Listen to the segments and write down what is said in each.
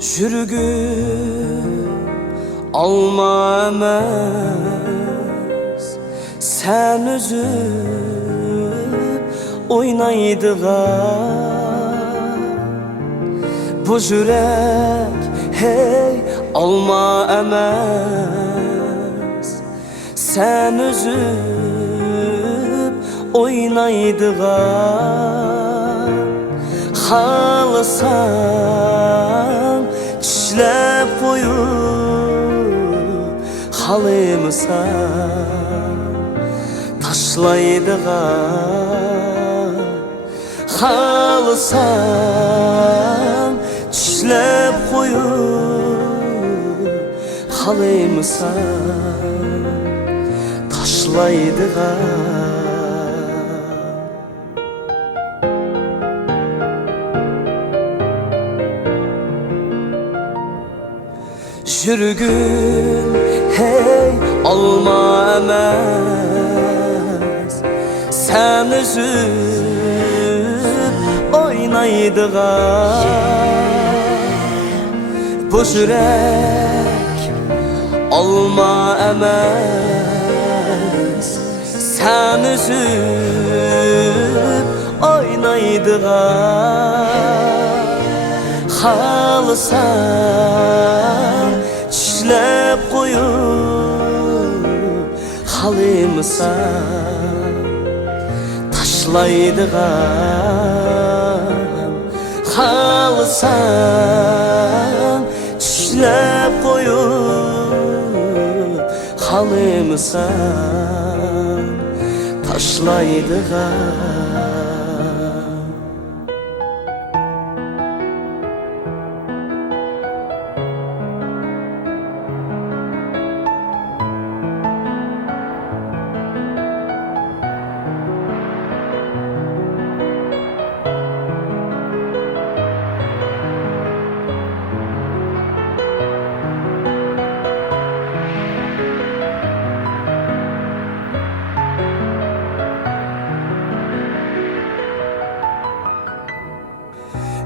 Жүргüm alma emas, sen üzüp oynaydıgan bu yürek hey alma emas, sen üzüp oynaydıgan halısan çişlep koyup halımısan taşlaydıgan halısan çişlep koyup halımısan taşlaydıgan. Жүрgüm hey alma emas, sen üzüp oynaydıgan bu yürek alma emas, sen üzüp oynaydıgan halısan çişlep koyup halımısan taşlaydıgan halısan çişlep koyup halımısan taşlaydıgan.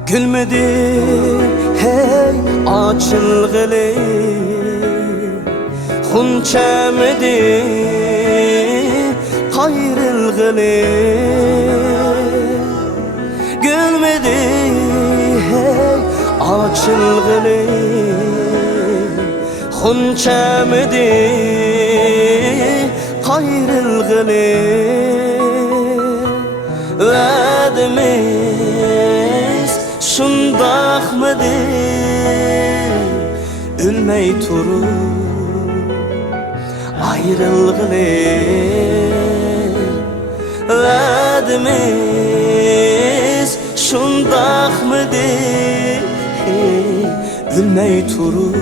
Gülmedi hey açılgılı, hunçemedi kayrılgılı. Gülmedi hey açılgılı, hunçemedi kayrılgılı. Vadimiz şundak mıdır, ölmey turup ayrılgılı. Vadimiz şundak mıdır, ölmey turup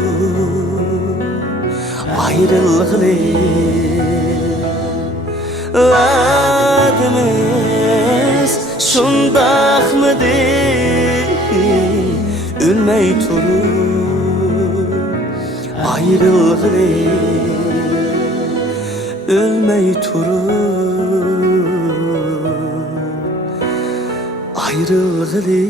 ayrılgılı. Vadimiz şundak mıdır, ölmey turup ayrılgılı. Ölmey turup ayrılgılı.